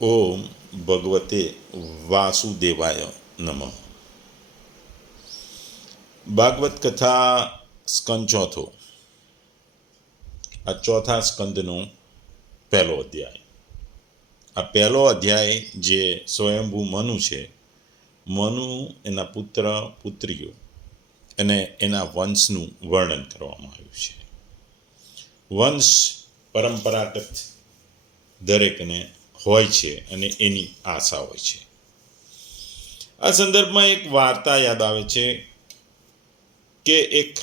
ઓમ ભગવતે વાસુદેવાય નમઃ. ભાગવત કથા સ્કંદ ચોથો. આ ચોથા સ્કંદનો પહેલો અધ્યાય. આ પહેલો અધ્યાય જે સ્વયંભૂ મનુ છે, મનુ, એના પુત્ર પુત્રીઓ અને એના વંશનું વર્ણન કરવામાં આવ્યું છે. વંશ પરંપરાગત દરેકને હોય છે અને એની આશા હોય છે. આ સંદર્ભમાં એક વાર્તા યાદ આવે છે કે એક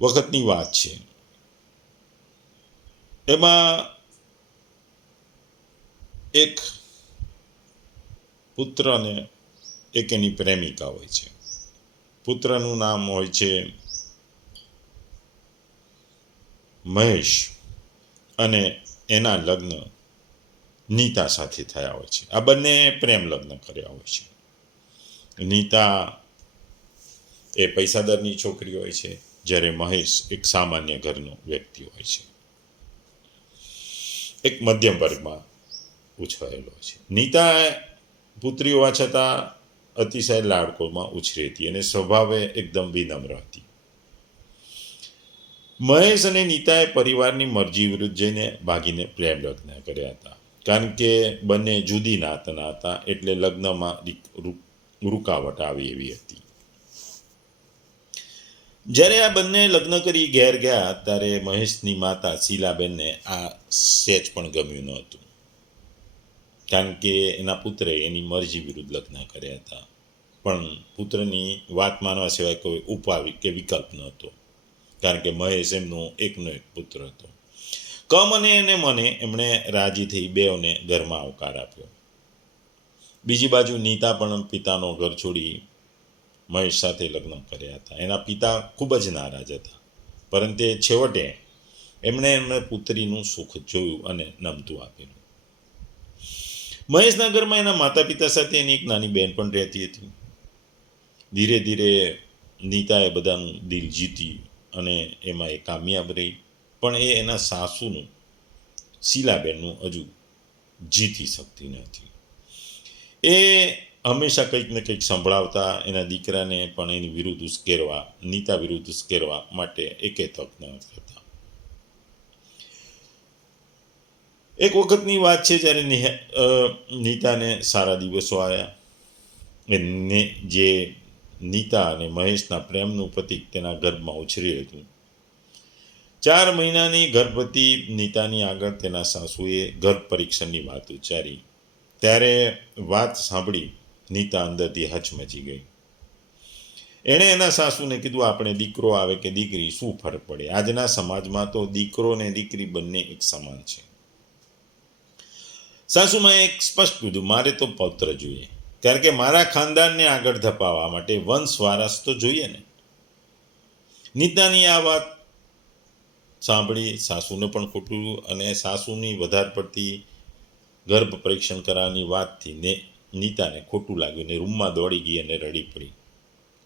વખતની વાત છે. એમાં એક પુત્ર અને એક એની પ્રેમિકા હોય છે. પુત્રનું નામ હોય છે મહેશ અને એના લગ્ન નીતા સાથે થયા હોય છે. આ બંને પ્રેમ લગ્ન કર્યા હોય છે. નીતા એ પૈસાદારની છોકરી હોય છે, જ્યારે મહેશ એક સામાન્ય ઘરનો વ્યક્તિ હોય છે, એક મધ્યમ વર્ગમાં ઉછવાયેલો છે. નીતા પુત્રી હોવા છતાં અતિશય લાડકોમાં ઉછરી હતી અને સ્વભાવે એકદમ વિનમ્ર હતી. મહેશ અને નીતાએ પરિવારની મરજી વિરુદ્ધ જઈને ભાગીને પ્રેમ લગ્ન કર્યા હતા. કારણ કે બંને જુદી નાતના હતા, એટલે લગ્નમાં રૂકાવટ આવી એવી હતી. જ્યારે આ બંને લગ્ન કરી ઘેર ગયા ત્યારે મહેશની માતા શીલાબેનને આ સેજ પણ ગમ્યું ન હતું, કારણ કે એના પુત્રે એની મરજી વિરુદ્ધ લગ્ન કર્યા હતા. પણ પુત્રની વાત માનવા સિવાય કોઈ ઉપાય કે વિકલ્પ ન હતો, કારણ કે મહેશ એમનો એકનો એક પુત્ર હતો. કમને અને મને એમણે રાજી થઈ બેઓને ઘરમાં આવકાર આપ્યો. બીજી બાજુ નીતા પણ પિતાનો ઘર છોડી મહેશ સાથે લગ્ન કર્યા હતા. એના પિતા ખૂબ જ નારાજ હતા, પરંતુ છેવટે એમણે પુત્રીનું સુખ જોયું અને નમતું આપેલું. મહેશના ઘરમાં એના માતા પિતા સાથે એની એક નાની બહેન પણ રહેતી હતી. ધીરે ધીરે નીતાએ બધાનું દિલ જીતી અને એમાં એ કામયાબ રહી, પણ એ એના સાસુનું, શીલાબેનનું હજુ જીતી શકતી નથી. એ હંમેશા કંઈક ને કંઈક સંભળાવતા એના દીકરાને પણ એની વિરુદ્ધ ઉશ્કેરવા, નીતા વિરુદ્ધ ઉશ્કેરવા માટે એકે તક ન કરતા. એક વખતની વાત છે, જ્યારે નીતાને સારા દિવસો આવ્યા. એને જે નીતા અને મહેશના પ્રેમનું પ્રતીક તેના ગર્ભમાં ઉછર્યું હતું. 4 મહિનાની ગર્ભવતી નીતાની આગળ તેના સાસુએ ગર્ભ પરીક્ષણની વાત ઉચ્ચારી. ત્યારે વાત સાંભળી નીતા અંદરથી હચમચી ગઈ. એણે એના સાસુને કીધું, આપણે દીકરો આવે કે દીકરી, શું ફરક પડે? આજના સમાજમાં તો દીકરો ને દીકરી બંને એક સમાન છે. સાસુમાં એક સ્પષ્ટ કીધું, મારે તો પૌત્ર જોઈએ, કારણ કે મારા ખાનદાનને આગળ ધપાવવા માટે વંશ વારસ તો જોઈએ ને. નીતાની આ વાત સાંભળી સાસુને પણ ખોટું, અને સાસુની વધારે પડતી ગર્ભ પરીક્ષણ કરવાની વાતથી નીતાને ખોટું લાગ્યું ને રૂમમાં દોડી ગઈ અને રડી પડી.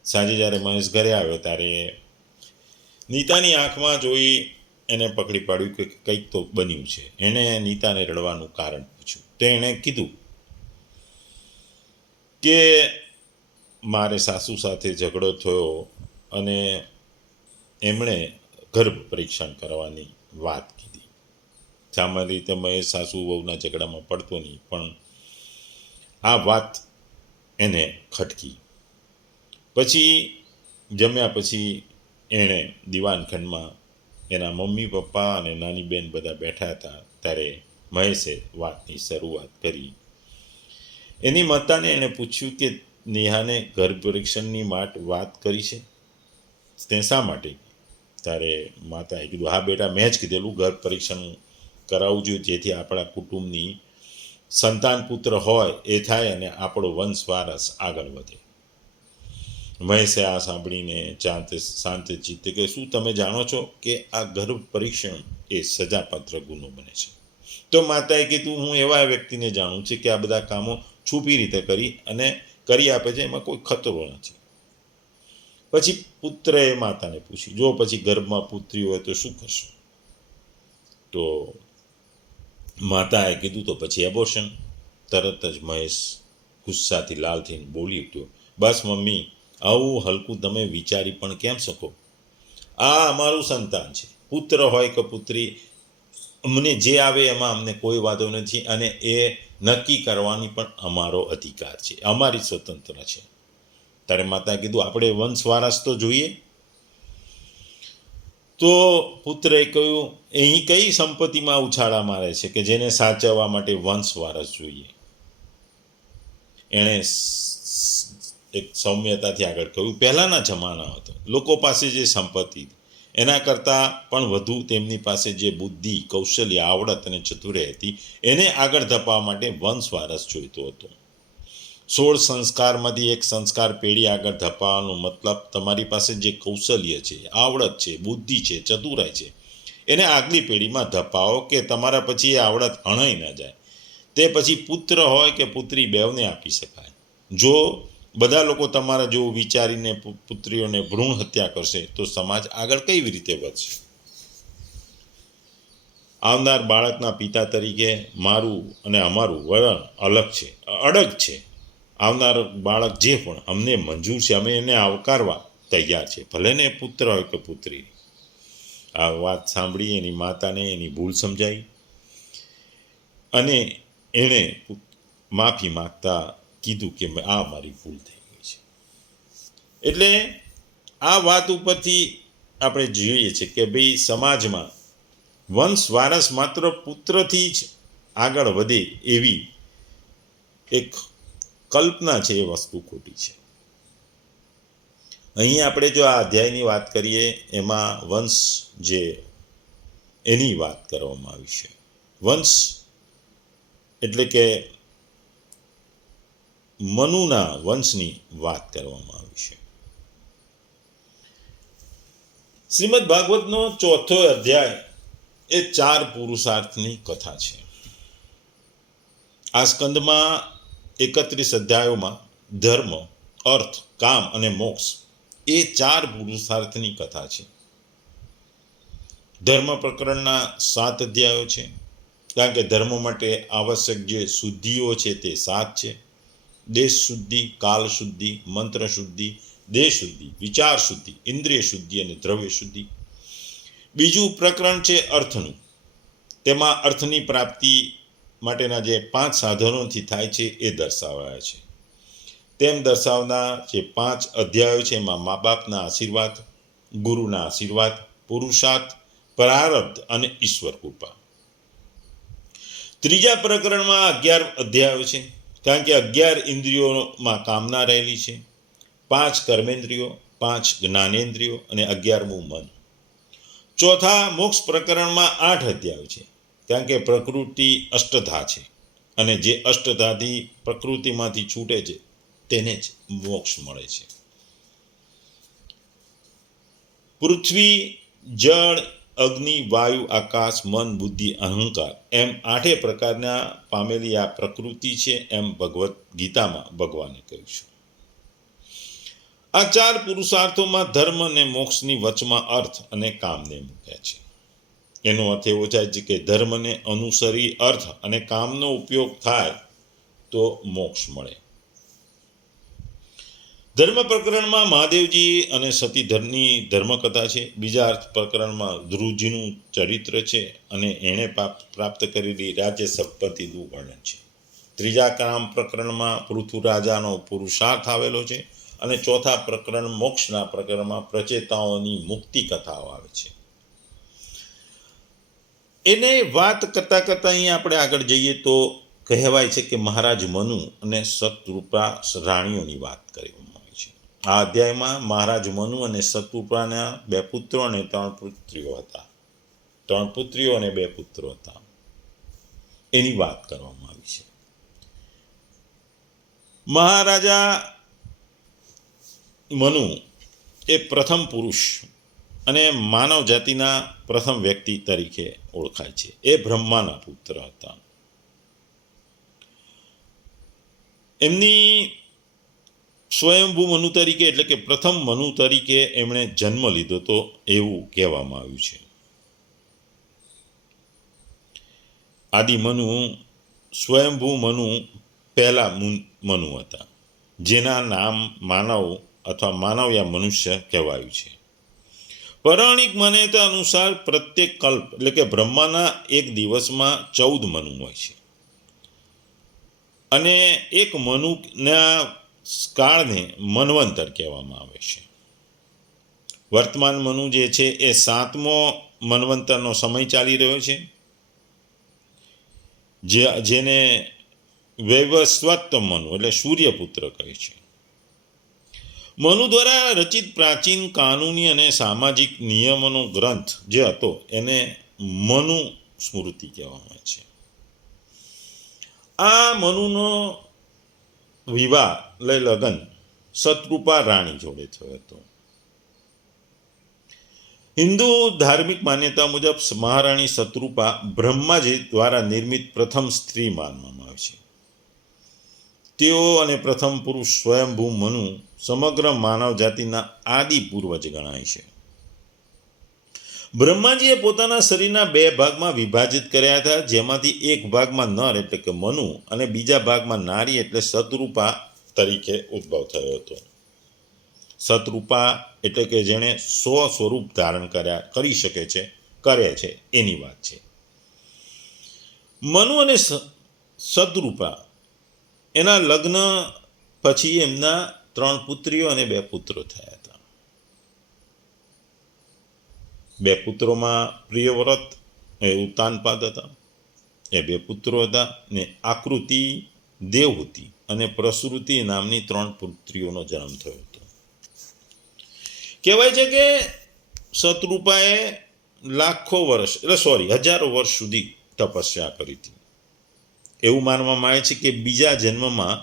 સાંજે જ્યારે મહેશ ઘરે આવ્યો ત્યારે નીતાની આંખમાં જોઈ એને પકડી પાડ્યું કે કંઈક તો બન્યું છે. એણે નીતાને રડવાનું કારણ પૂછ્યું. તો એણે કીધું કે મારે સાસુ સાથે ઝઘડો થયો અને એમણે ગર્ભ પરીક્ષણ કરવાની વાત કીધી. સામાન્ય રીતે મહેશ સાસુ વહુના ઝઘડામાં પડતો નહીં, પણ આ વાત એને ખટકી. પછી જમ્યા પછી એણે દિવાનખંડમાં એના મમ્મી પપ્પા અને નાની બેન બધા બેઠા હતા, ત્યારે મહેશે વાતની શરૂઆત કરી. એની માતાને એણે પૂછ્યું કે નેહાને ગર્ભ પરીક્ષણની વાત કરી છે, તે શા માટે? ત્યારે માતાએ કીધું, હા બેટા, મેં જ કીધેલું ગર્ભ પરીક્ષણ કરાવવું જોઈએ, જેથી આપણા કુટુંબની સંતાન પુત્ર હોય એ થાય અને આપણો વંશ વારસ આગળ વધે. મહેશે આ સાંભળીને શાંત ચિત્તે કે, શું તમે જાણો છો કે આ ગર્ભ પરીક્ષણ એ સજાપાત્ર ગુનો બને છે? તો માતાએ કીધું, હું એવા વ્યક્તિને જાણું છું કે આ બધા કામો છુપી રીતે કરી આપે છે, એમાં કોઈ ખતરો નથી. પછી પુત્રએ માતાને પૂછ્યું, જો પછી ગર્ભમાં પુત્રી હોય તો શું કરશો? તો માતાએ કીધું તો પછી એબોર્શન. તરત જ મહેશ ગુસ્સાથી લાલ થઈને બોલી ઉઠ્યો, બસ મમ્મી, આવું હલકું તમે વિચારી પણ કેમ શકો? આ અમારું સંતાન છે, પુત્ર હોય કે પુત્રી, અમને જે આવે એમાં અમને કોઈ વાંધો નથી, અને એ નક્કી કરવાની પણ અમારો અધિકાર છે, અમારી સ્વતંત્ર છે. ત્યારે માતાએ કીધું આપણે વંશવારસ તો જોઈએ. તો પુત્રએ કહ્યું, અહીં કઈ સંપત્તિમાં ઉછાળા મારે છે કે જેને સાચવવા માટે વંશવારસ જોઈએ? એણે એક સૌમ્યતાથી આગળ કહ્યું, પહેલાંના જમાના હતો, લોકો પાસે જે સંપત્તિ એના કરતાં પણ વધુ તેમની પાસે જે બુદ્ધિ, કૌશલ્ય, આવડત અને ચતુરાઈ હતી, એને આગળ ધપાવવા માટે વંશવારસ જોઈતો હતો. 16 સંસ્કારમાંથી એક સંસ્કાર પેઢી આગળ ધપાવવાનો મતલબ તમારી પાસે જે કૌશલ્ય છે, આવડત છે, બુદ્ધિ છે, ચતુરાઈ છે, એને આગલી પેઢીમાં ધપાવો કે તમારા પછી એ આવડત હણાઈ ન જાય. તે પછી પુત્ર હોય કે પુત્રી બેવને આપી શકાય. જો બધા લોકો તમારા જેવું વિચારીને પુત્રીઓને ભ્રૂણ હત્યા કરશે તો સમાજ આગળ કેવી રીતે વધશે? આવનાર બાળકના પિતા તરીકે મારું અને અમારું વલણ અડગ છે. આવનાર બાળક જે પણ અમને મંજૂર છે, અમે એને આવકારવા તૈયાર છે, ભલે ને પુત્ર હોય કે પુત્રી. આ વાત સાંભળી એની માતાને એની ભૂલ સમજાઈ અને એણે માફી માગતા કીધું કે આ મારી ભૂલ થઈ ગઈ છે. એટલે આ વાત ઉપરથી આપણે જોઈએ છે કે ભાઈ સમાજમાં વંશવારસ માત્ર પુત્રથી જ આગળ વધે એવી એક કલ્પના છે, એ વસ્તુ ખોટી છે. અહીં આપણે જો આ અધ્યાયની વાત કરીએ એમાં વંશ જે એની વાત કરવામાં આવી છે. વંશ એટલે કે મનુના વંશની વાત કરવામાં આવી છે. શ્રીમદ ભાગવતનો 4થો અધ્યાય એ 4 પુરુષાર્થની કથા છે. આ સ્કંદમાં 31 અધ્યાયોમાં ધર્મ, અર્થ, કામ અને મોક્ષ એ 4 પુરુષાર્થની કથા છે. ધર્મ પ્રકરણના 7 અધ્યાયો છે, કારણ કે ધર્મ માટે આવશ્યક જે શુદ્ધિઓ છે તે 7 છે. દેશ શુદ્ધિ, કાલ શુદ્ધિ, મંત્ર શુદ્ધિ, દેહ શુદ્ધિ, વિચાર શુદ્ધિ, ઇન્દ્રિય શુદ્ધિ અને દ્રવ્ય શુદ્ધિ. બીજું પ્રકરણ છે અર્થનું. તેમાં અર્થની પ્રાપ્તિ માટેના જે 5 સાધનોથી થાય છે એ દર્શાવાયા છે. તેમ દર્શાવના જે 5 અધ્યાયો છે એમાં મા બાપના આશીર્વાદ, ગુરુના આશીર્વાદ, પુરુષાર્થ, પ્રારબ્ધ અને ઈશ્વર કૃપા. ત્રીજા પ્રકરણમાં 11 અધ્યાયો છે, કારણ કે 11 ઇન્દ્રિયોમાં કામના રહેલી છે, 5 કર્મેન્દ્રિયો, 5 જ્ઞાનેન્દ્રિયો અને 11મું મન. ચોથા મોક્ષ પ્રકરણમાં 8 અધ્યાયો છે, કારણ કે પ્રકૃતિ અષ્ટધા છે અને જે અષ્ટધાથી પ્રકૃતિમાંથી છૂટે છે તેને જ મોક્ષ મળે છે. પૃથ્વી, જળ, અગ્નિ, વાયુ, આકાશ, મન, બુદ્ધિ, અહંકાર એમ 8 પ્રકારના પામેલી આ પ્રકૃતિ છે એમ ભગવદ્ ગીતામાં ભગવાને કહ્યું છે. આ 4 પુરુષાર્થોમાં ધર્મ અને મોક્ષની વચમાં અર્થ અને કામને મૂક્યા છે. એનો અર્થ એવો થાય છે કે ધર્મને અનુસરી અર્થ અને કામનો ઉપયોગ થાય તો મોક્ષ મળે. ધર્મ પ્રકરણમાં મહાદેવજી અને સતીધરની ધર્મકથા છે. બીજા અર્થ પ્રકરણમાં ધ્રુવજીનું ચરિત્ર છે અને એણે પ્રાપ્ત કરેલી રાજ્ય સંપત્તિનું વર્ણન છે. ત્રીજા કામ પ્રકરણમાં પૃથુરાજાનો પુરુષાર્થ આવેલો છે અને ચોથા પ્રકરણ મોક્ષના પ્રકરણમાં પ્રચેતાઓની મુક્તિ કથાઓ આવે છે. એને વાત કરતાં અહીંયા આપણે આગળ જઈએ તો કહેવાય છે કે મહારાજ મનુ અને સતરૂપા રાણીઓની વાત કરવામાં આવી છે. આ અધ્યાયમાં મહારાજ મનુ અને સતરૂપાના 2 પુત્રો અને 3 પુત્રીઓ હતા. 3 પુત્રીઓ અને 2 પુત્રો હતા, એની વાત કરવામાં આવી છે. મહારાજા મનુ એ પ્રથમ પુરુષ અને માનવ જાતિના પ્રથમ વ્યક્તિ તરીકે ઓળખાય છે. એ બ્રહ્માના પુત્ર હતા. એમની સ્વયંભૂ મનુ તરીકે એટલે કે પ્રથમ મનુ તરીકે એમણે જન્મ લીધો તો એવું કહેવામાં આવ્યું છે. આદિ મનુ, સ્વયંભૂ મનુ પહેલા મનુ હતા, જેના નામ માનવ અથવા માનવ યા મનુષ્ય કહેવાયું છે. પૌરાણિક માન્યતા અનુસાર પ્રત્યેક કલ્પ એટલે કે બ્રહ્માના એક દિવસમાં 14 મનુ હોય છે અને એક મનુના કાળને મન્વંતર કહેવામાં આવે છે. વર્તમાન મનુ જે છે એ 7મો મન્વંતરનો સમય ચાલી રહ્યો છે, જેને વૈવસ્વત મનુ એટલે સૂર્યપુત્ર કહે છે. મનુ દ્વારા રચિત પ્રાચીન કાનૂની અને સામાજિક નિયમોનો ગ્રંથ જે હતો એને મનુ સ્મૃતિ કહેવામાં આવે છે. આ મનુનો વિવાહ લગ્ન શતરૂપા રાણી જોડે થયો હતો. હિન્દુ ધાર્મિક માન્યતા મુજબ મહારાણી શતરૂપા બ્રહ્માજી દ્વારા નિર્મિત પ્રથમ સ્ત્રી માનવામાં આવે છે. તેઓ અને પ્રથમ પુરુષ સ્વયંભૂ મનુ સમગ્ર માનવ જાતિના આદિ પૂર્વજ ગણાય છે. બ્રહ્માજીએ પોતાના શરીરના 2 ભાગમાં વિભાજિત કર્યા હતા, જેમાંથી એક ભાગમાં નર એટલે કે મનુ અને બીજા ભાગમાં નારી એટલે શતરૂપા તરીકે ઉદ્ભવ થયો હતો. શતરૂપા એટલે કે જેણે 100 સ્વરૂપ ધારણ કરી શકે છે, કરે છે એની વાત છે. મનુ અને શતરૂપા એના લગ્ન પછી એમના 3 પુત્રીઓ અને 2 પુત્રો થયા હતા. 2 પુત્રોમાં પ્રિયવ્રત એ ઉત્તાનપાદ હતા, એ 2 પુત્રો હતા, ને આકૃતિ, દેવહૂતિ અને પ્રસૃતિ નામની 3 પુત્રીઓનો જન્મ થયો હતો. કહેવાય છે કે શતરૂપાએ હજારો વર્ષ સુધી તપસ્યા કરી હતી. એવું માનવામાં આવે છે કે બીજા જન્મમાં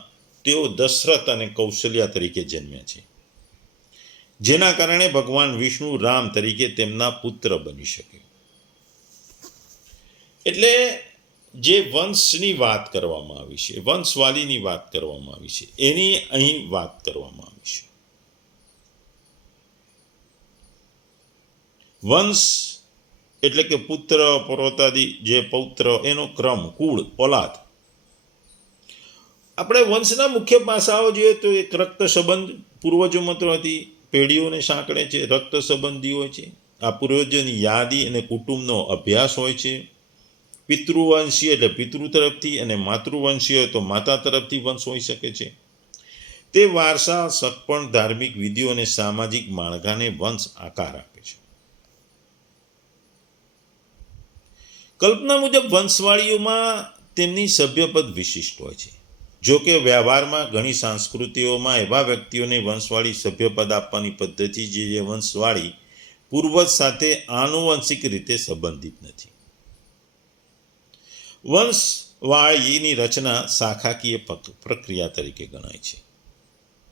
તેઓ દશરથ અને કૌશલ્યા તરીકે જન્મ્યા છે, જેના કારણે ભગવાન વિષ્ણુ રામ તરીકે તેમના પુત્ર બની શકે. એટલે જે વંશની વાત કરવામાં આવી છે, વંશવાલીની વાત કરવામાં આવી છે, એની અહીં વાત કરવામાં આવી છે. વંશ એટલે કે પુત્ર, પર્વતાદી, જે પૌત્ર, એનો ક્રમ, કુળ, ઓલાદ. આપણે વંશના મુખ્ય પાસાઓ જોઈએ તો એક રક્ત સંબંધ, પૂર્વજોમાંથી પેઢીઓને સાંકળે છે, રક્ત સંબંધી હોય છે. આ પૂર્વજોની યાદી અને કુટુંબનો અભ્યાસ હોય છે. પિતૃવંશીય એટલે પિતૃ તરફથી, અને માતૃવંશીય હોય તો માતા તરફથી વંશ હોઈ શકે છે. તે વારસા, સગપણ, ધાર્મિક વિધિઓ અને સામાજિક માળખાને વંશ આકાર આપે છે. કલ્પના મુજબ વંશવાળીઓમાં તેમની સભ્યપદ વિશિષ્ટ હોય છે. જો કે વ્યવહારમાં ઘણી સંસ્કૃતિઓમાં એવા વ્યક્તિઓને વંશવાળી સભ્યપદ આપવાની પદ્ધતિ જે વંશવાળી પૂર્વજ સાથે આનુવંશિક રીતે સંબંધિત નથી. વંશવાળીની રચના શાખાકીય પ્રક્રિયા તરીકે ગણાય છે,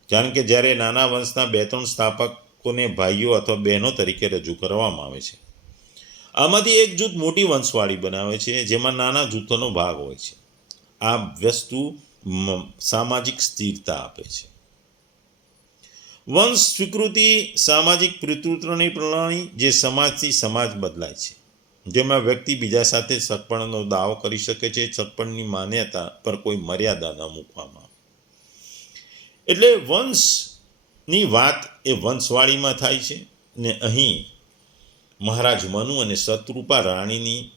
કારણ કે જ્યારે નાના વંશના 2-3 સ્થાપકોને ભાઈઓ અથવા બહેનો તરીકે રજૂ કરવામાં આવે છે, આમાંથી એક જૂથ મોટી વંશવાળી બનાવે છે, જેમાં નાના જૂથોનો ભાગ હોય છે. આ વસ્તુ સામાજિક સ્થિરતા આપે છે. વંશ સ્વીકૃતિ સામાજિક પિતૃત્વની પ્રણાલી જે સમાજથી સમાજ બદલાય છે, જેમાં વ્યક્તિ બીજા સાથે સગપણનો દાવો કરી શકે છે. સગપણની માન્યતા પર કોઈ મર્યાદા ન મૂકવામાં. એટલે વંશની વાત એ વંશવાળીમાં થાય છે, ને અહીં મહારાજ મનુ અને શતરૂપા રાણીની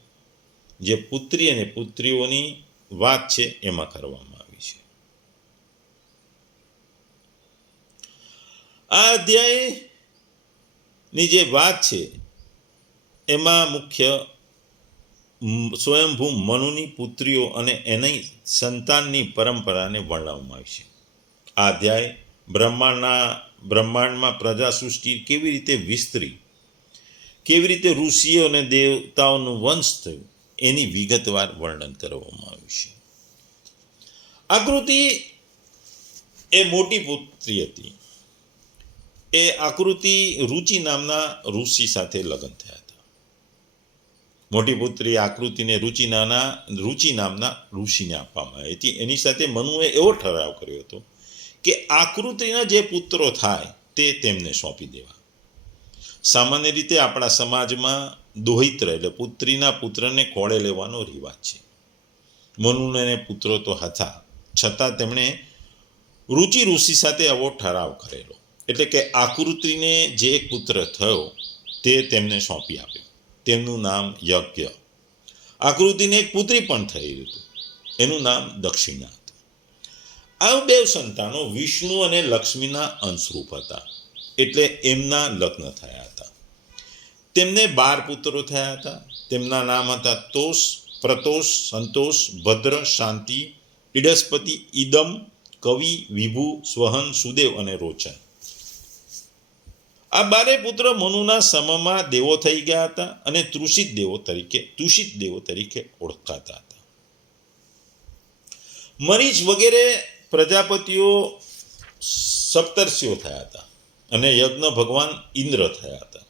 જે પુત્રી અને પુત્રીઓની વાત છે એમાં કરવામાં આવી છે. આ અધ્યાયની જે વાત છે એમાં મુખ્ય સ્વયંભૂ મનુની પુત્રીઓ અને એની સંતાનની પરંપરાને વર્ણવવામાં આવી છે. આ અધ્યાય બ્રહ્માંડમાં પ્રજા સૃષ્ટિ કેવી રીતે વિસ્તરી, કેવી રીતે ઋષિઓ અને દેવતાઓનું વંશ થયું, એની વિગતવાર વર્ણન કરવામાં આવ્યું છે. આકૃતિ એ મોટી પુત્રી હતી. એ આકૃતિ રુચિ નામના ઋષિ સાથે લગ્ન થયા હતા. મોટી પુત્રી આકૃતિને રુચિ નામના ઋષિને આપવામાં આવી હતી. એની સાથે મનુએ એવો ઠરાવ કર્યો હતો કે આકૃતિના જે પુત્રો થાય તે તેમને સોંપી દેવા. સામાન્ય રીતે આપણા સમાજમાં દોહિત્ર એટલે પુત્રીના પુત્રને ખોળે લેવાનો રિવાજ છે. મનુને પુત્રો તો હતા, છતાં તેમણે રુચિ ઋષિ સાથે આવો ઠરાવ કરેલો, એટલે કે આકૃતિને જે એક પુત્ર થયો તે તેમને સોંપી આપ્યો. તેમનું નામ યજ્ઞ. આકૃતિને એક પુત્રી પણ થઈ હતી, એનું નામ દક્ષિણા હતું. આ બે સંતાનો વિષ્ણુ અને લક્ષ્મીના અંશરૂપ હતા, એટલે એમના લગ્ન થયા હતા. તેમને 12 પુત્રો થયા હતા. તેમના નામ હતા તોષ, પ્રતોષ, સંતોષ, ભદ્ર, શાંતિ, ઇડસ્પતિ, ઇદમ, કવિ, વિભુ, સ્વહન, સુદેવ અને રોચન. આ 12 પુત્ર મનુના સમયમાં દેવો થઈ ગયા હતા અને તુષિત દેવો તરીકે ઓળખાતા હતા. મરીચ વગેરે પ્રજાપતિઓ સપ્તર્ષિઓ થયા હતા અને યજ્ઞ ભગવાન ઇન્દ્ર થયા હતા.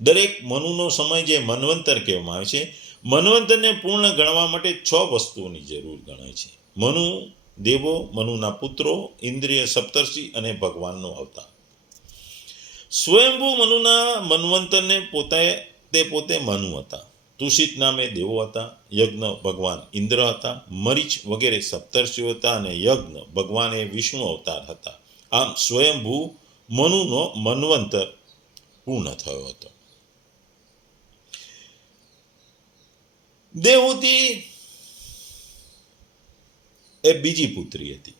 દરેક મનુનો સમય જે મન્વંતર કહેવામાં આવે છે, મન્વંતરને પૂર્ણ ગણવા માટે 6 વસ્તુઓની જરૂર ગણાય છે: મનુ, દેવો, મનુના પુત્રો, ઇન્દ્રિય, સપ્તર્ષિ અને ભગવાનનો અવતાર. સ્વયંભૂ મનુના મન્વંતરને પોતે મનુ હતા. તુષિત નામે દેવો હતા. યજ્ઞ ભગવાન ઇન્દ્ર હતા. મરીચ વગેરે સપ્તર્ષિઓ હતા અને યજ્ઞ ભગવાન એ વિષ્ણુ અવતાર હતા. આમ સ્વયંભૂ મનુનો મન્વંતર પૂર્ણ થયો હતો. દેવહૂતિ એ બીજી પુત્રી હતી.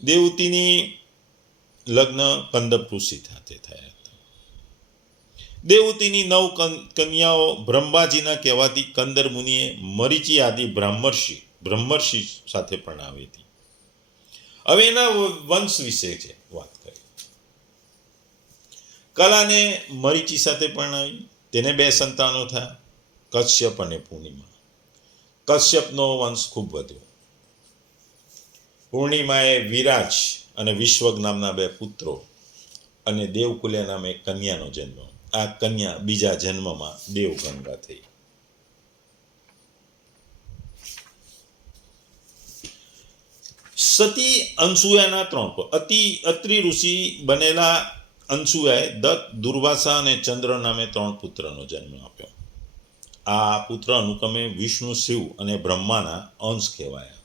દેવહૂતિની લગ્ન કંદર્પ ઋષિ સાથે થયા હતા. દેવહૂતિની 9 કન્યાઓ બ્રહ્માજીના કહેવાતી કંદર મુનિએ મરીચી આદિ બ્રહ્મર્ષિ સાથે પરણાવી હતી. હવે એના વંશ વિશે છે વાત કરી. કલાને મરીચી સાથે પરણાવી, તેને 2 સંતાનો થયા, કશ્યપ અને પૂર્ણિમા. કશ્યપનો વંશ ખૂબ વધ્યો. પૂર્ણિમાએ વિરાજ અને વિશ્વગ નામના 2 પુત્રો અને દેવકુલ્ય નામે એક કન્યાનો જન્મ. આ કન્યા બીજા જન્મમાં દેવગંગા થઈ. સતી અનસુયાના 3 અત્રિ ઋષિ બનેલા અનસુયાએ દત્ત, દુર્વાસા અને ચંદ્ર નામે 3 પુત્રનો જન્મ આપ્યો. આ પુત્ર અનુક્રમે વિષ્ણુ, શિવ અને બ્રહ્માના અંશ કહેવાયા.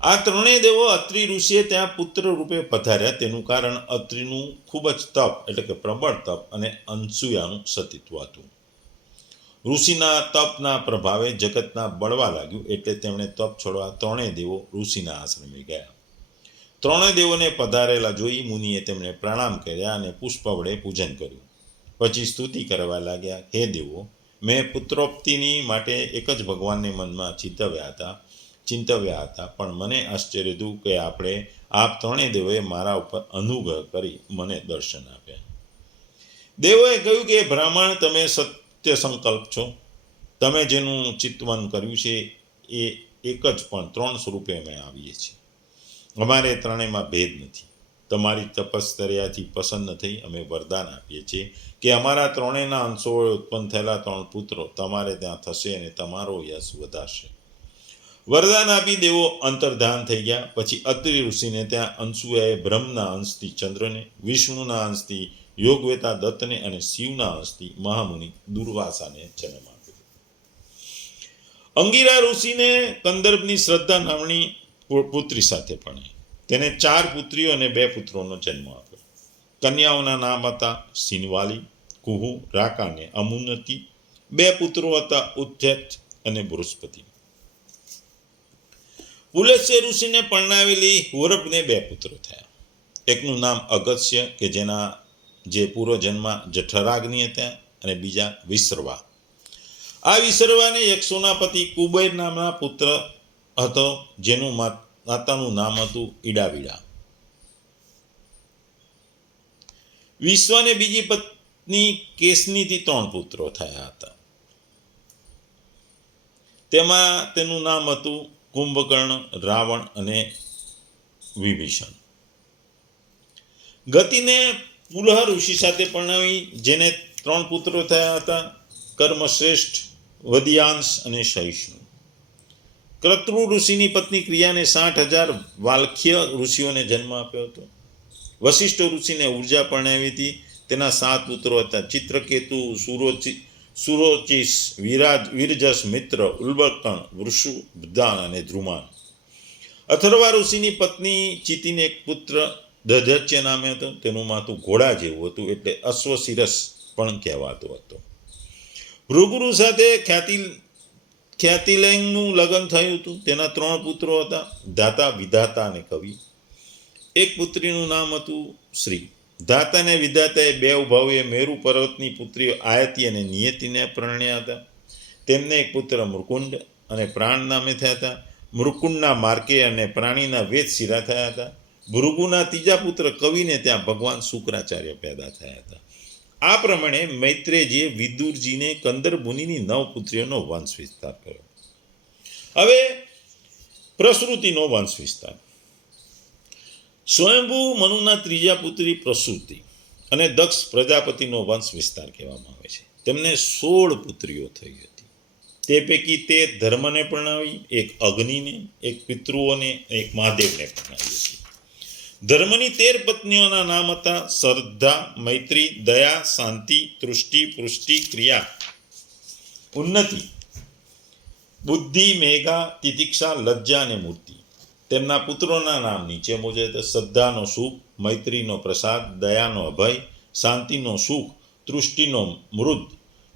આ 3 દેવો અત્રિ ઋષિએ ત્યાં પુત્ર રૂપે પધાર્યા. તેનું કારણ અત્રિનું ખૂબ જ તપ, એટલે કે પ્રબળ તપ, અને અનસુયાનું સતીત્વ હતું. ઋષિના તપના પ્રભાવે જગતના બળવા લાગ્યું, એટલે તેમણે તપ છોડવા 3 દેવો ઋષિના આશ્રમે ગયા. 3 દેવોને પધારેલા જોઈ મુનિએ તેમને પ્રણામ કર્યા અને પુષ્પ વડે પૂજન કર્યું. પછી સ્તુતિ કરવા લાગ્યા: હે દેવો, મેં પુત્રોક્તિની માટે એક જ ભગવાનને મનમાં ચિંતવ્યા હતા, પણ મને આશ્ચર્ય થયું કે આપ 3 દેવોએ મારા ઉપર અનુગ્રહ કરી મને દર્શન આપ્યા. દેવોએ કહ્યું કે બ્રાહ્મણ, તમે સત્ય સંકલ્પ છો. તમે જેનું ચિંતવન કર્યું છે એ એક જ, પણ 3 સ્વરૂપે અમે આવીએ છીએ. અમારે 3માં ભેદ નથી. તમારી તપશ્ચર્યાથી પસંદ થઈ અમે વરદાન આપીએ છીએ કે અમારા 3ના અંશો ઉત્પન્ન થયેલા 3 પુત્રો તમારે ત્યાં થશે અને તમારો યશ વધારશે. વરદાન આપી દેવો અંતર્ધાન થઈ ગયા. પછી અત્રિ ઋષિને ત્યાં અનસુયાએ બ્રહ્મના અંશથી ચંદ્રને, વિષ્ણુના અંશથી યોગવેતા દત્તને અને શિવના અંશથી મહામુનિ દુર્વાસાને જન્મ આપ્યો. અંગિરા ઋષિને કંદર્પની શ્રદ્ધા નામની પુત્રી સાથે પરણાવી. તેને 4 પુત્રીઓ અને 2 પુત્રોનો જન્મ આપ્યો. કન્યાઓના નામ હતા સિનવાલી, કુહુ, રાકા અને અમુનતિ. 2 પુત્રો હતા ઉચ્ચેત અને બૃહસ્પતિ. પુલસ્ય ઋષિને પરણાવેલી હોરબને 2 પુત્રો થયા. એકનું નામ અગસ્ત્ય, કે જે પૂર્વજન્મમાં જઠરાગ્નિ હતા, અને બીજા વિસર્વા. આ વિસર્વાને યક્ષોના પતિ કુબેર નામના પુત્ર હતો, જેનું માતાનું નામ હતું ઈડાવીડા. વિશ્વાને બીજી પત્ની કેસનીથી 3 પુત્રો થયા હતા. તેમાં તેનું નામ હતું કુંભકર્ણ, રાવણ અને વિભીષણ. ગતિને પુલહ ઋષિ સાથે પરણાવી, જેને 3 પુત્રો થયા હતા: કર્મશ્રેષ્ઠ, વદિયાંશ અને સહિષ્ણુ. ક્રતુ ઋષિની પત્ની ક્રિયાને 60,000 વાલ્ખ્ય ઋષિઓને જન્મ આપ્યો હતો. વશિષ્ઠ ઋષિને ઉર્જા પરણાવી હતી. તેના 7 પુત્રો હતા: ચિત્રકેતુ, સુરોચિસ, વીરજસ, મિત્ર, ઉલ્બકર્ણ, વૃષુ, બુદ્ધાન અને ધ્રુમાન. અથર્વા ઋષિની પત્ની ચિતિને એક પુત્ર દધત્ય નામે હતો. તેનું માથું ઘોડા જેવું હતું, એટલે અશ્વશિરસ પણ કહેવાતો હતો. ભૃગુરુ સાથે ખ્યાતિલેંગનું લગ્ન થયું હતું. તેના 3 પુત્રો હતા, ધાતા, વિધાતા અને કવિ. એક પુત્રીનું નામ હતું શ્રી. ધાતા અને વિધાતાએ 2 ભાઈઓએ મેરુ પર્વતની પુત્રીઓ આયતિ અને નિયતિને પરણ્યા હતા. તેમને એક પુત્ર મૃકુંડ અને પ્રાણ નામે થયા હતા. મૃકુંડના માર્કે અને પ્રાણીના વેદ શિરા થયા હતા. ભૃગુના ત્રીજા પુત્ર કવિને ત્યાં ભગવાન શુક્રાચાર્ય પેદા થયા હતા. આ પ્રમાણે મૈત્રેયજીએ વિદુરજીને કંદર મુનિની 9 પુત્રીઓનો વંશ વિસ્તાર કર્યો. હવે પ્રસૃતિનો વંશ વિસ્તાર. સ્વયંભૂ મનુના ત્રીજા પુત્રી પ્રસૂતિ અને દક્ષ પ્રજાપતિનો વંશ વિસ્તાર કહેવામાં આવે છે. તેમને 16 પુત્રીઓ થઈ હતી. તે પૈકી તે ધર્મને પરણાવી, એક અગ્નિને, એક પિતૃઓને, એક મહાદેવને પરણાવી હતી. ધર્મની 13 પત્નીઓના નામ હતા શ્રદ્ધા, મૈત્રી, દયા, શાંતિ, તૃષ્ટિ, પુષ્ટિ, ક્રિયા, ઉન્નતિ, બુદ્ધિ, મેઘા, તિતિક્ષા, લજ્જા અને મૂર્તિ. તેમના પુત્રોના નામ નીચે મુજબ: શ્રદ્ધાનો સુખ, મૈત્રીનો પ્રસાદ, દયાનો અભય, શાંતિનો સુખ, તૃષ્ટિનો મૃદ,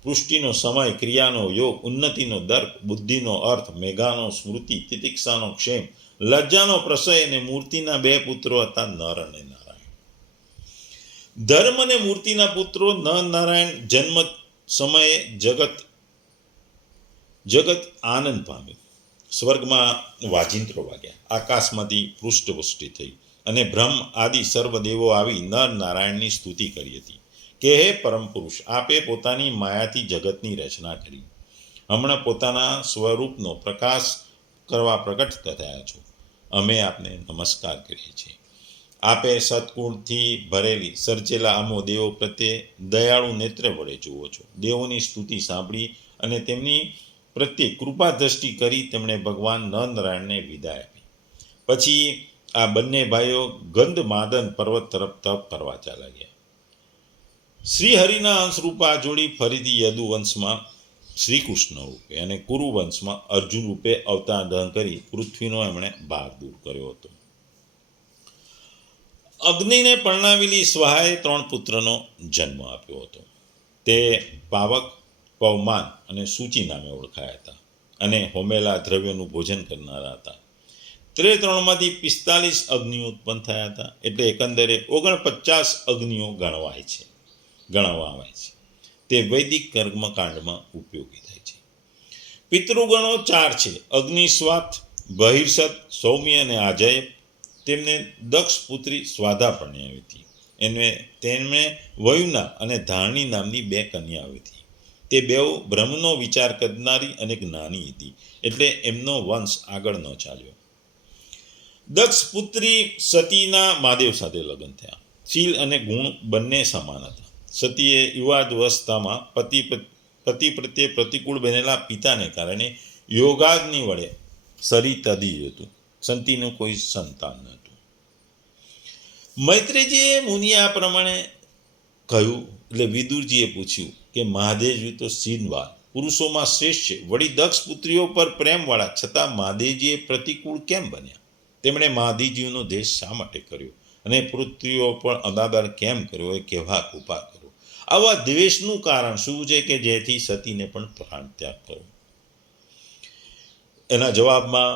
પુષ્ટિનો સમય, ક્રિયાનો યોગ, ઉન્નતિનો દર્પ, બુદ્ધિનો અર્થ, મેઘાનો સ્મૃતિ, તિતિક્ષાનો ક્ષેમ, લજ્જાનો પ્રસય અને મૂર્તિના 2 પુત્રો હતા, નર અને નારાયણ. ધર્મ અને મૂર્તિના પુત્રો નર નારાયણ જન્મ સમયે જગત આનંદ પામ્યું. સ્વર્ગમાં વાજિંત્રો વાગ્યા, આકાશમાંથી પૃષ્ઠવૃષ્ટિ થઈ અને બ્રહ્મ આદિ સર્વદેવો આવી નર નારાયણની સ્તુતિ કરી હતી કે હે પરમ પુરુષ, આપે પોતાની માયાથી જગતની રચના કરી. હમણાં પોતાના સ્વરૂપનો પ્રકાશ કરવા પ્રગટ થયા છો. અમે આપને નમસ્કાર કરીએ છીએ. આપે સત્ગુણથી ભરેલી સર્જેલા અમો દેવો પ્રત્યે દયાળુ નેત્ર વડે જુઓ છો. દેવોની સ્તુતિ સાંભળી અને તેમની પ્રત્યે કૃપા દ્રષ્ટિ કરી તેમણે ભગવાન નરનારાયણને વિદાય આપી. પછી આ બંને ભાઈઓ ગંધમાદન પર્વત તરફ તપ કરવા ચાલ્યા. શ્રી હરિના અંશરૂપ આ જોડી ફરીથી યદુવંશમાં શ્રી કૃષ્ણ રૂપે અને કુરુવંશમાં અર્જુન રૂપે અવતાર ધારણ કરી પૃથ્વીનો એમણે ભાર દૂર કર્યો હતો. અગ્નિને પરણાવેલી સ્વાહાએ 3 પુત્રનો જન્મ આપ્યો હતો. તે પાવક, પવમાન અને સૂચિ નામે ઓળખાયા હતા અને હોમેલા દ્રવ્યોનું ભોજન કરનારા હતા. તે 3માંથી 45 અગ્નિઓ ઉત્પન્ન થયા હતા, એટલે એકંદરે 49 અગ્નિઓ ગણવામાં આવે છે. તે વૈદિક કર્મકાંડમાં ઉપયોગી થાય છે. પિતૃગણો 4 છે: અગ્નિસ્વાત, બહિર્સત, સૌમ્ય અને આજય. તેમને દક્ષ પુત્રી સ્વાધા પરણાવી હતી. તેમને વયુના અને ધારણી નામની 2 કન્યાઓ હતી. તે 2 બ્રહ્મનો વિચાર કરનારી અને જ્ઞાની હતી, એટલે એમનો વંશ આગળ ન ચાલ્યો. દક્ષ પુત્રી સતીના મહાદેવ સાથે લગ્ન થયા. શીલ અને ગુણ બંને સમાન હતા. સતીએ યુવાવસ્થામાં પતિ પ્રત્યે પ્રતિકૂળ બનેલા પિતાને કારણે યોગાગ્નિ વડે શરીર તદી હતું. સતીનું કોઈ સંતાન ન હતું. મૈત્રેયજીએ મુનિએ આ પ્રમાણે કહ્યું, એટલે વિદુરજીએ પૂછ્યું કે મહાદેવજી તો શીલવાન પુરુષોમાં શ્રેષ્ઠ છે, વળી દક્ષ પુત્રીઓ પર પ્રેમવાળા, છતાં મહાદેવજીએ પ્રતિકૂળ કેમ બન્યા? તેમણે મહાદેવજીનો દેશ શા માટે કર્યો અને પુત્રીઓ પર અનાદર કેમ કર્યો એ કહેવા કૃપા કરો. આવા દ્વેષનું કારણ શું છે કે જેથી સતીને પણ પ્રાણ ત્યાગ કરો? એના જવાબમાં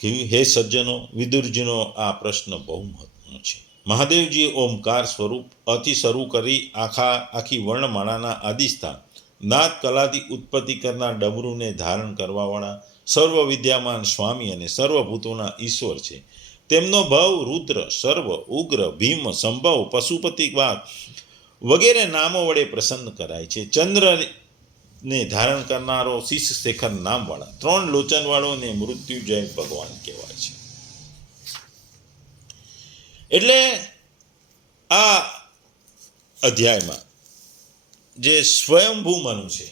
કહ્યું, હે સજ્જનો, વિદુરજીનો આ પ્રશ્ન બહુ મહત્વનો છે. મહાદેવજી ઓમકાર સ્વરૂપ અતિ શરૂ કરી આખી વર્ણમાળાના આદિસ્થાન નાદ કલાથી ઉત્પત્તિ કરનાર ડમરુને ધારણ કરવાવાળા સર્વ વિદ્યામાન સ્વામી અને સર્વભૂતોના ઈશ્વર છે. તેમનો ભવ રુદ્ર, સર્વ, ઉગ્ર, ભીમ, સંભવ, પશુપતિ વગેરે નામો વડે પ્રસન્ન કરાય છે. ચંદ્રને ધારણ કરનારો શીશ શેખર નામવાળા 3 લોચનવાળો ને મૃત્યુજય ભગવાન કહેવાય છે. એટલે આ અધ્યાયમાં જે સ્વયંભૂ મનુ છે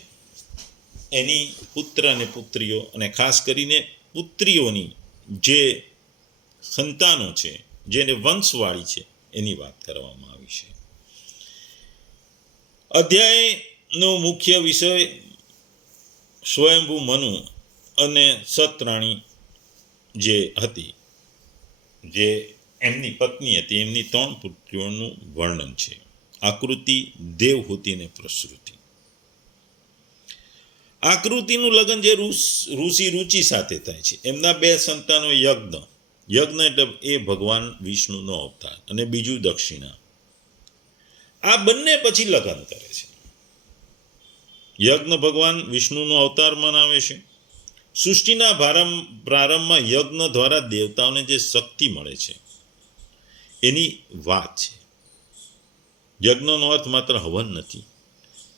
એની પુત્ર અને પુત્રીઓ અને ખાસ કરીને પુત્રીઓની જે સંતાનો છે, જેને વંશવાળી છે, એની વાત કરવામાં આવી છે. અધ્યાયનો મુખ્ય વિષય સ્વયંભૂ મનુ અને સતરાણી જે હતી, જે એમની પત્ની હતી, એમની 3 પુત્રીઓનું વર્ણન છે. આકૃતિ, દેવહૂતિ અને પ્રસૃતિ. આકૃતિનું લગ્ન જે ઋષિ રુચિ સાથે થાય છે. એમના 2 સંતાનો યજ્ઞ એટલે એ ભગવાન વિષ્ણુનો અવતાર, અને બીજું દક્ષિણા. આ બંને પછી લગ્ન કરે છે. યજ્ઞ ભગવાન વિષ્ણુનો અવતાર મનાવે છે. સૃષ્ટિના પ્રારંભમાં યજ્ઞ દ્વારા દેવતાઓને જે શક્તિ મળે છે એની વાત છે. યજ્ઞનો અર્થ માત્ર હવન નથી,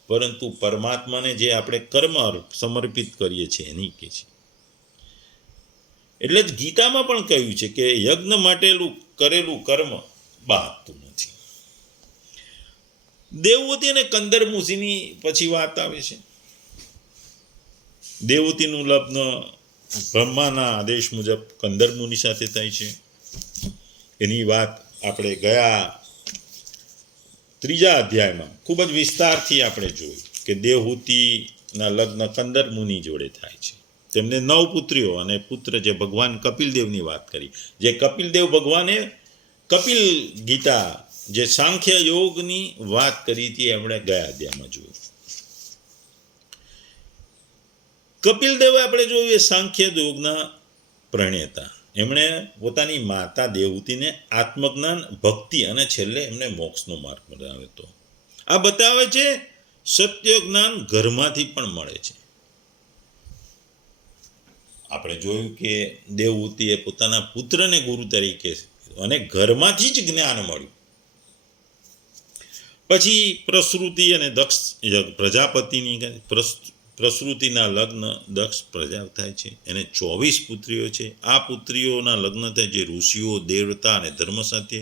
પરંતુ પરમાત્માને જે આપણે કર્મ સમર્પિત કરીએ છીએ એની કે છે. એટલે જ ગીતામાં પણ કહ્યું છે કે યજ્ઞ માટેલું કરેલું કર્મ બાહતું નથી. દેવહૂતિ અને કંદર મુનિની પછી વાત આવે છે. દેવહૂતિનું લગ્ન બ્રહ્માના આદેશ મુજબ કંદર મુનિ સાથે થાય છે. એની વાત આપણે ગયા 3 અધ્યાયમાં ખૂબ જ વિસ્તારથી આપણે જોયું કે દેવહૂતિના લગ્ન કંદર મુનિ જોડે થાય છે. તેમને 9 પુત્રીઓ અને પુત્ર જે ભગવાન કપિલદેવની વાત કરી, જે કપિલદેવ ભગવાને કપિલ ગીતા જે સાંખ્ય યોગની વાત કરી હતી એમણે ગયા અધ્યાયમાં જોયું. કપિલદેવે આપણે જોયું એ સાંખ્ય યોગના પ્રણેતા. એમણે પોતાની માતા દેવહૂતિને આત્મજ્ઞાન, ભક્તિ અને છેલ્લે એમને મોક્ષનો માર્ગ બતાવ્યો હતો. આ બતાવે છે સત્ય જ્ઞાન ઘરમાંથી પણ મળે છે. આપણે જોયું કે દેવહૂતિએ પોતાના પુત્રને ગુરુ તરીકે અને ઘરમાંથી જ જ્ઞાન મળ્યું. પછી પ્રસૃતિ અને દક્ષ પ્રજાપતિની પ્રસૃતિના લગ્ન દક્ષ પ્રજા થાય છે. એને 24 પુત્રીઓ છે. આ પુત્રીઓના લગ્ન થાય જે ઋષિઓ, દેવતા અને ધર્મ સાથે.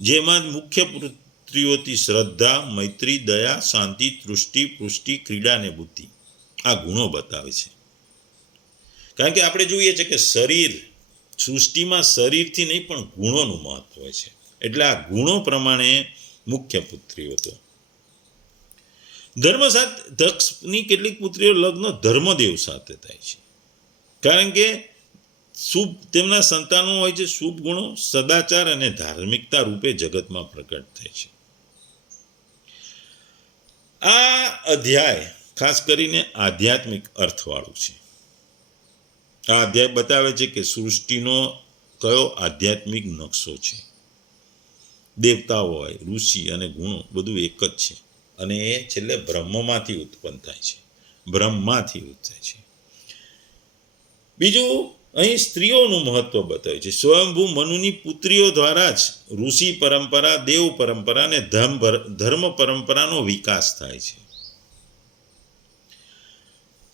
જેમાં મુખ્ય પુત્રીઓથી શ્રદ્ધા, મૈત્રી, દયા, શાંતિ, તૃષ્ટિ, પુષ્ટિ, ક્રીડા અને બુદ્ધિ આ ગુણો બતાવે છે. કારણ કે આપણે જોઈએ છીએ કે શરીર સૃષ્ટિમાં શરીરથી નહીં પણ ગુણોનું મહત્વ હોય છે. એટલે આ ગુણો પ્રમાણે મુખ્ય પુત્રીઓ હતો. ધર્મ સાથે દક્ષની કેટલીક પુત્રીઓ લગ્ન ધર્મદેવ સાથે થાય છે. કારણ કે શુભ તેમના સંતાનો હોય છે. શુભ ગુણો, સદાચાર અને ધાર્મિકતા રૂપે જગતમાં પ્રગટ થાય છે. આ અધ્યાય ખાસ કરીને આધ્યાત્મિક અર્થવાળું છે. આ અધ્યાય બતાવે છે કે સૃષ્ટિનો કયો આધ્યાત્મિક નકશો છે. દેવતાઓ હોય, ઋષિ અને ગુણો બધું એક જ છે, અને એ છેલ્લે બ્રહ્મમાંથી ઉત્પન્ન થાય છે. બીજું અહીં સ્ત્રીઓનું મહત્વ બતાવ્યું છે. સ્વયંભૂ મનુની પુત્રીઓ દ્વારા જ ઋષિ પરંપરા, દેવ પરંપરા અને ધર્મ પરંપરાનો વિકાસ થાય છે.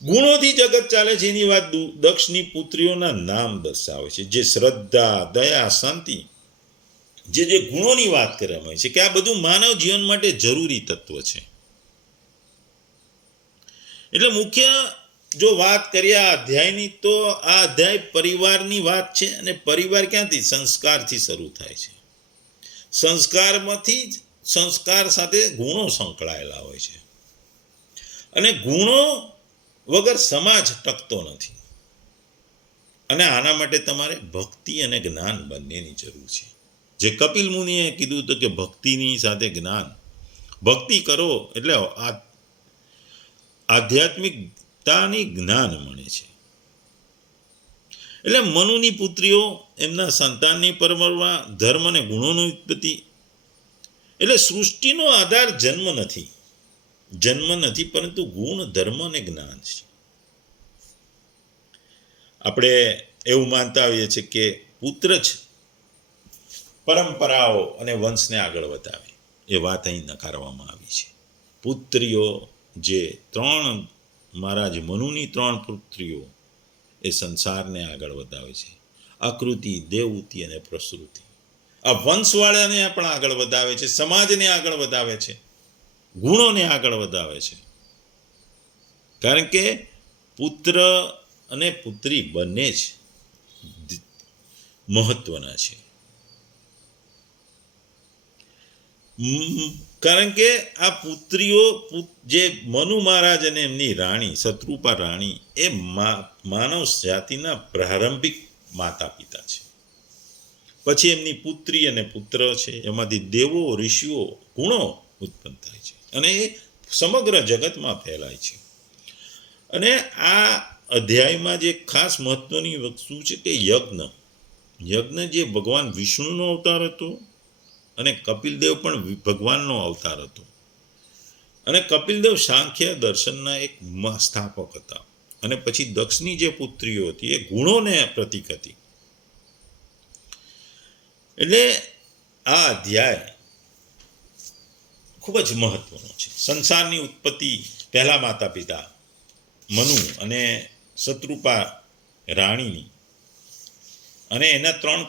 ગુણોથી જગત ચાલે છે એની વાત દક્ષની પુત્રીઓના નામ દર્શાવે છે. જે શ્રદ્ધા, દયા, શાંતિ, જે ગુણોની વાત કરવામાં આવી છે કે આ બધું માનવ જીવન માટે જરૂરી તત્વ છે. એટલે મુખ્ય જો વાત કરીએ આ અધ્યાયની, તો આ અધ્યાય પરિવારની વાત છે. અને પરિવાર ક્યાંથી? સંસ્કારથી શરૂ થાય છે. સંસ્કારમાંથી જ સંસ્કાર સાથે ગુણો સંકળાયેલા હોય છે, અને ગુણો વગર સમાજ ટકતો નથી. અને આના માટે તમારે ભક્તિ અને જ્ઞાન બંનેની જરૂર છે. જે કપિલ મુનિએ કીધું હતું કે ભક્તિની સાથે જ્ઞાન, ભક્તિ કરો એટલે આધ્યાત્મિકતાની જ્ઞાન મળે છે. એટલે મનુની પુત્રીઓ એમના સંતાનની પરવરવા, ધર્મ અને ગુણોની ઉત્પત્તિ. એટલે સૃષ્ટિનો આધાર જન્મ નથી પરંતુ ગુણ, ધર્મ અને જ્ઞાન છે. આપણે એવું માનતા હોઈએ છીએ કે પુત્ર જ પરંપરાઓ અને વંશને આગળ વધાવે. એ વાત અહીં નકારવામાં આવી છે. પુત્રીઓ જે 3 મહારાજ મનુની 3 પુત્રીઓ એ સંસારને આગળ વધાવે છે. આકૃતિ, દેવહૂતિ અને પ્રસૃતિ આ વંશવાળાને પણ આગળ વધાવે છે, સમાજને આગળ વધાવે છે, ગુણોને આગળ વધાવે છે. કારણ કે પુત્ર અને પુત્રી બંને જ મહત્વના છે. કારણ કે આ પુત્રીઓ જે મનુ મહારાજ અને એમની રાણી શત્રુપા રાણી એ માનવ જાતિના પ્રારંભિક માતા પિતા છે. પછી એમની પુત્રી અને પુત્ર છે, એમાંથી દેવો ઋષિઓ ગુણો ઉત્પન્ન થાય છે અને એ સમગ્ર જગતમાં ફેલાય છે. અને આ અધ્યાયમાં જે ખાસ મહત્વની વસ્તુ છે કે યજ્ઞ જે ભગવાન વિષ્ણુનો અવતાર હતો અને કપિલદેવ પણ ભગવાનનો અવતાર હતો. અને કપિલદેવ સાંખ્ય દર્શનના એક સ્થાપક હતા. અને પછી દક્ષની જે પુત્રીઓ હતી એ ગુણોને પ્રતીક હતી. એટલે આ અધ્યાય ખૂબ જ મહત્વનો છે. સંસારની ઉત્પત્તિ પહેલા માતા પિતા મનુ અને શત્રુપા રાણીની અને એના 3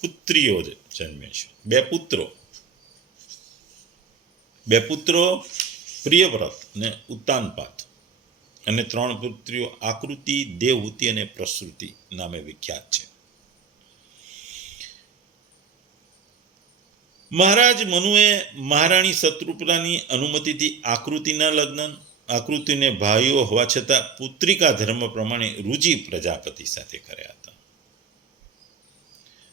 પુત્રીઓ જન્મે છે. 2 પુત્રો પ્રિયવ્રત અને ઉત્તાનપાદ અને 3 પુત્રીઓ આકૃતિ, દેવહૂતિ અને પ્રસૃતિ નામે વિખ્યાત છે. મહારાજ મનુએ મહારાણી શત્રુપાની અનુમતિથી આકૃતિને ભાઈઓ હોવા છતાં પુત્રિકા ધર્મ પ્રમાણે રુચિ પ્રજાપતિ સાથે કર્યા હતા.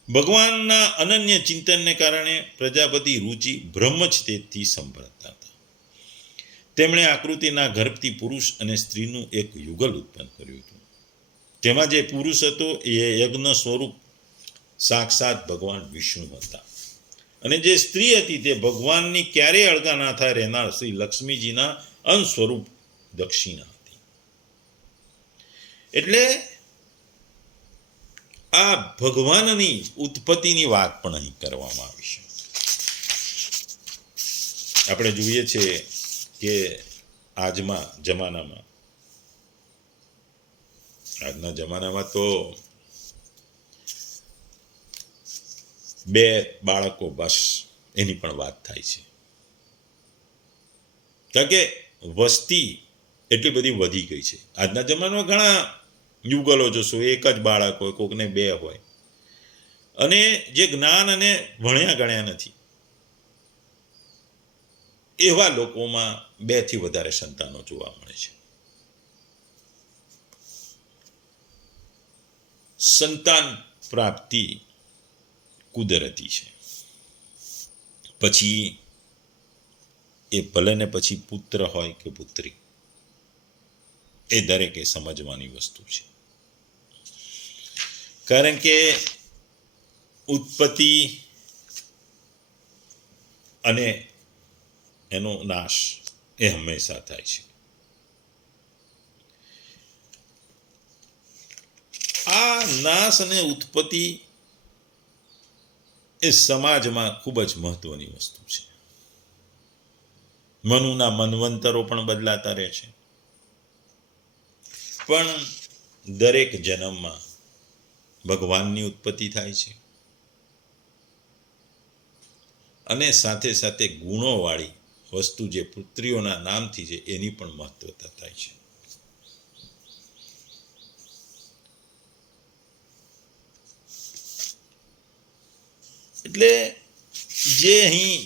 ભગવાનના અનન્ય ચિંતનને કારણે પ્રજાપતિ રુચિ બ્રહ્મચતેજથી સંભળતા હતા. તેમણે આકૃતિના ગર્ભથી પુરુષ અને સ્ત્રીનું એક યુગલ ઉત્પન્ન કર્યું હતું. તેમાં જે પુરુષ હતો એ યજ્ઞ સ્વરૂપ સાક્ષાત ભગવાન વિષ્ણુ હતા અને જે સ્ત્રી હતી તે ભગવાનની ક્યારેય અળગા ના થાય રહેનાર શ્રી લક્ષ્મીજીના અંશ સ્વરૂપ દક્ષિણા હતી. એટલે આ ભગવાનની ઉત્પત્તિની વાત પણ અહીં કરવામાં આવી છે. આપણે જોઈએ છીએ કે આજના જમાનામાં તો 2 બાળકો બસ એની પણ વાત થાય છે. કારણ કે વસ્તી એટલી બધી વધી ગઈ છે. આજના જમાનામાં ઘણા યુગલો જોશો, એક જ બાળક હોય, કોકને 2 હોય. અને જે જ્ઞાન અને ભણ્યા ગણ્યા નથી એવા લોકોમાં 2 થી વધારે સંતાનો જોવા મળે છે. સંતાન પ્રાપ્તિ કુદરતી છે. પછી એ ભલે ને પછી પુત્ર હોય કે પુત્રી, એ દરેકે સમજવાની વસ્તુ છે. કારણ કે ઉત્પત્તિ અને એનો નાશ એ હંમેશા થાય છે. આ નાશ અને ઉત્પત્તિ એ સમાજમાં ખૂબ જ મહત્વની વસ્તુ છે. મનુના મન્વંતરો પણ બદલાતા રહે છે, પણ દરેક જન્મમાં ભગવાનની ઉત્પત્તિ થાય છે અને સાથે સાથે ગુણોવાળી વસ્તુ જે પુત્રીઓના નામથી છે એની પણ મહત્વતા થાય છે. એટલે જે અહીં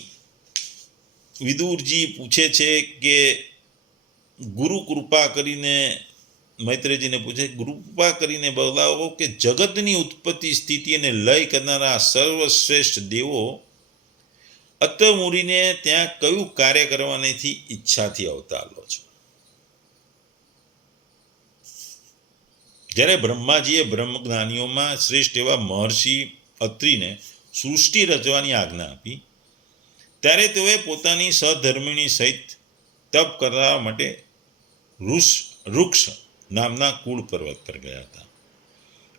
વિદુરજી પૂછે છે કે ગુરુ કૃપા કરીને, મૈત્રેયજીને પૂછે, ગુરુ કૃપા કરીને બતાવો કે જગતની ઉત્પત્તિ, સ્થિતિ અને લય કરનારા સર્વશ્રેષ્ઠ દેવો અત્તમુરીને ત્યાં કયું કાર્ય કરવાની ઈચ્છાથી અવતાર લો છો? જ્યારે બ્રહ્માજીએ બ્રહ્મજ્ઞાનીઓમાં શ્રેષ્ઠ એવા મહર્ષિ અત્રિને સૃષ્ટિ રચવાની આજ્ઞા આપી, ત્યારે તેઓએ પોતાની સહધર્મિણી સહિત તપ કરવા માટે વૃક્ષ નામના કુળ પર્વત પર ગયા હતા.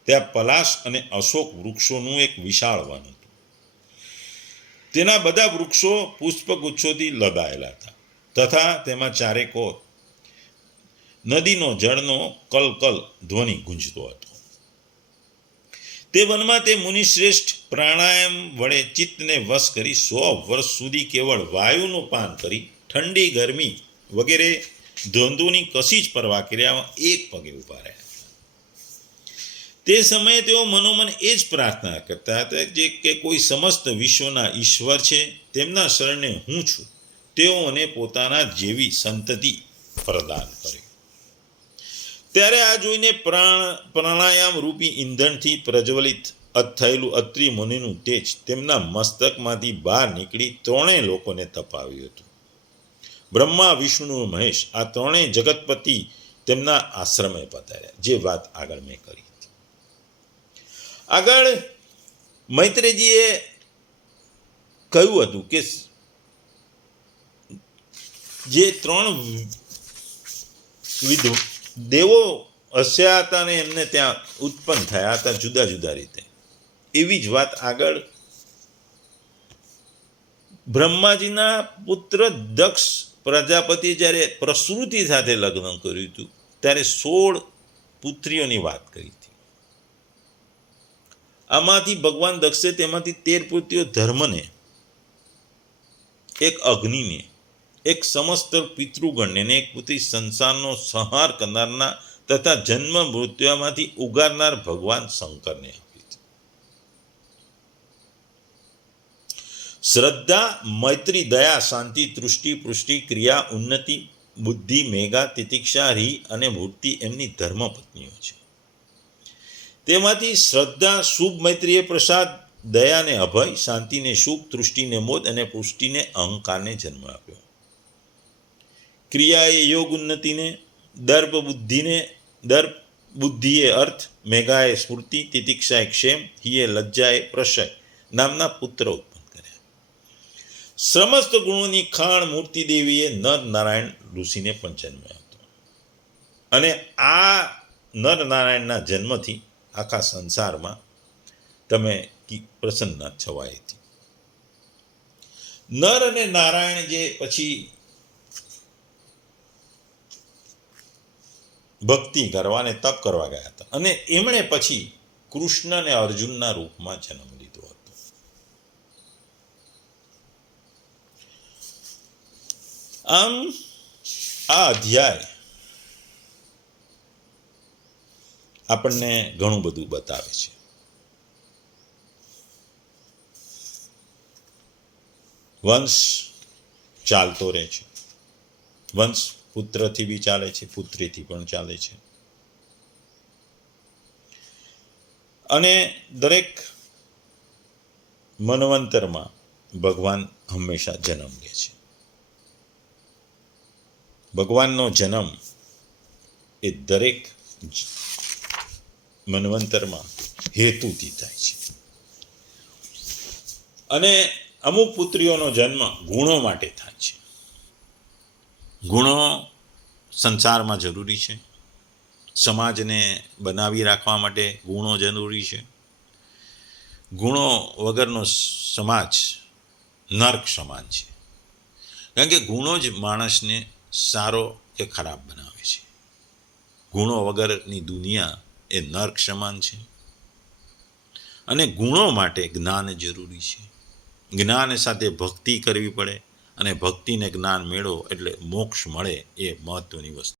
ત્યાં પલાશ અને અશોક વૃક્ષોનું એક વિશાળ વન હતું. તેના બધા વૃક્ષો પુષ્પગુચ્છોથી લદાયેલા હતા તથા તેમાં ચારેકોર નદીનો જળનો કલકલ ધ્વનિ ગુંજતો હતો. તે વનમાં તે મુનિશ્રેષ્ઠ પ્રાણાયામ વડે ચિત્તને વશ કરી 100 વર્ષ સુધી કેવળ વાયુનું પાન કરી ઠંડી ગરમી વગેરે દ્વંદ્વોની કશી જ પરવા કર્યા એક પગે ઊભા રહ્યા. તે સમયે તેઓ મનોમન એ જ પ્રાર્થના કરતા હતા કે કોઈ સમસ્ત વિશ્વના ઈશ્વર છે, તેમના શરણે હું છું, તેઓને પોતાના જેવી સંતતિ પ્રદાન કરે. ત્યારે આ જોઈને પ્રાણાયામ રૂપી ઈંધણથી પ્રજ્વલિત થયેલું અત્રિ મુનિનું તેજ તેમના મસ્તકમાંથી બહાર નીકળી ત્રણેય લોકોને તપાવ્યું હતું. બ્રહ્મા, વિષ્ણુ, મહેશ આ ત્રણેય જગતપતિ તેમના આશ્રમે પધાર્યા, જે વાત આગળ મેં કરી હતી. આગળ મૈત્રેયજીએ કહ્યું હતું કે જે ત્રણ દેવો હસ્યા હતા અને એમને ત્યાં ઉત્પન્ન થયા હતા જુદા જુદા રીતે, એવી જ વાત આગળ બ્રહ્માજીના પુત્ર દક્ષ પ્રજાપતિ જ્યારે પ્રસૃતિ સાથે લગ્ન કર્યું હતું ત્યારે 16 પુત્રીઓની વાત કરી હતી. આમાંથી ભગવાન દક્ષે તેમાંથી 13 પુત્રીઓ ધર્મને, એક અગ્નિને, એક સમસ્ત પિતૃગણને અને એક પુત્રી સંસારનો સંહાર કરનારના તથા જન્મ મૃત્યુમાંથી ઉગારનાર ભગવાન શંકરને આપી હતી. શ્રદ્ધા, મૈત્રી, દયા, શાંતિ, તૃષ્ટિ, પુષ્ટિ, ક્રિયા, ઉન્નતિ, બુદ્ધિ, મેઘા, તિતિક્ષા, રી અને મૂર્તિ એમની ધર્મપત્નીઓ છે. તેમાંથી શ્રદ્ધા શુભ મૈત્રીએ પ્રસાદ, દયાને અભય, શાંતિને સુખ, તૃષ્ટિને મોદ અને પુષ્ટિને અહંકારને જન્મ આપ્યો. ક્રિયાએ યોગ ઉન્નતિને, દર્પ બુદ્ધિએ અર્થ, મેઘાએ સ્ફૂર્તિ, તિતિક્ષાએ ક્ષેમ, હિએ લજ્જાએ પ્રશય નામના પુત્ર ઉત્પન્ન કર્યા. સમસ્ત ગુણોની ખાણ મૂર્તિ દેવીએ નર નારાયણ ઋષિને પણ જન્મ આપ્યો. અને આ નર નારાયણના જન્મથી આખા સંસારમાં તમે પ્રસન્નતા છવાઈ હતી. નર અને નારાયણ જે પછી ભક્તિ કરવા અને તપ કરવા ગયા હતા અને એમણે પછી કૃષ્ણ અને અર્જુનના રૂપમાં જન્મ લીધો હતો. આમ આ અધ્યાય આપણને ઘણું બધું બતાવે છે. વંશ ચાલતો રહે છે. વંશ પુત્રથી બી ચાલે છે, પુત્રીથી પણ ચાલે છે. અને દરેક મન્વંતરમાં ભગવાન હંમેશા જન્મ લે છે. ભગવાનનો જન્મ એ દરેક મન્વંતરમાં હેતુથી થાય છે. અને અમુક પુત્રીઓનો જન્મ ગુણો માટે થાય છે. ગુણો સંસારમાં જરૂરી છે. સમાજને બનાવી રાખવા માટે ગુણો જરૂરી છે. ગુણો વગરનો સમાજ નર્ક સમાન છે. કારણ કે ગુણો જ માણસને સારો કે ખરાબ બનાવે છે. ગુણો વગરની દુનિયા એ નર્ક સમાન છે. અને ગુણો માટે જ્ઞાન જરૂરી છે. જ્ઞાન સાથે ભક્તિ કરવી પડે અને ભક્તિને જ્ઞાન મેળવો એટલે મોક્ષ મળે, એ મહત્વની વસ્તુ.